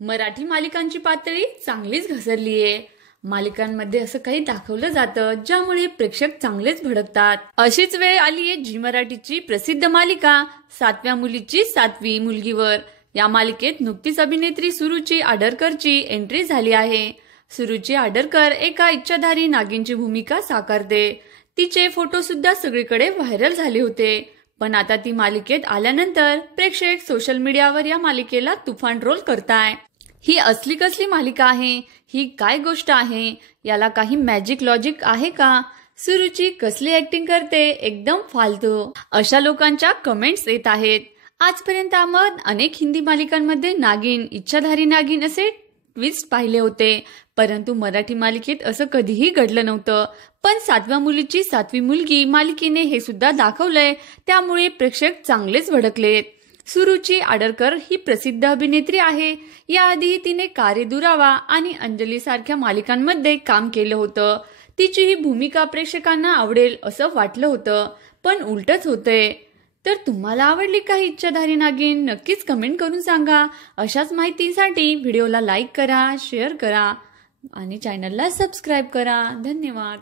मराठी मालिकांची पातळी चांगलीच घसरलीये। मालिकांमध्ये असं काही दाखवलं जातं ज्यामुळे प्रेक्षक चांगलेच भडकतात। अशीच वेळ आलीये जी मराठीची प्रसिद्ध मालिका 7व्या मुलीची 7वी मुलगीवर। या मालिकेत नुकतीच अभिनेत्री सुरुची आडरकरची एंट्री झाली आहे। सुरुची आडरकर एका इच्छाधारी नागिनची भूमिका साकारते। तिचे फोटो सुद्धा सगळीकडे व्हायरल झाले होते। पण आता ती मालिकेत आल्यानंतर प्रेक्षक सोशल मीडियावर या मालिकेला तुफान ट्रोल करताय। ही असली कसली मालिका आहे? ही काय गोष्ट आहे? याला काही मॅजिक लॉजिक आहे का? सुरुची कसली ऍक्टिंग करते, एकदम फालतू, अशा लोकांच्या कमेंट्स येत आहेत। आजपर्यंत आपण अनेक हिंदी मालिकांमध्ये नागिन, इच्छाधारी नागिन असे ट्विस्ट पाहिले होते, परंतु मराठी मालिकेत असं कधीही घडलं नव्हतं। पण 7व्या मुलीची 7वी मुलगी मालिकेने हे सुद्धा दाखवलंय, त्यामुळे प्रेक्षक चांगलेच भडकलेत। सुरुची आडरकर ही प्रसिद्ध अभिनेत्री आहे। याआधी तिने कारे दुरावा आणि अंजली सारख्या मालिकांमध्ये काम केलं होतं। तिची ही भूमिका प्रेक्षकांना आवडेल असं वाटलं होतं, पण उलटच होतंय। तर तुम्हाला आवडली का इच्छाधारी नागिन? नक्कीच कमेंट करून सांगा। अशाच माहितीसाठी व्हिडिओला लाईक करा, शेअर करा आणि चॅनलला सबस्क्राईब करा। धन्यवाद।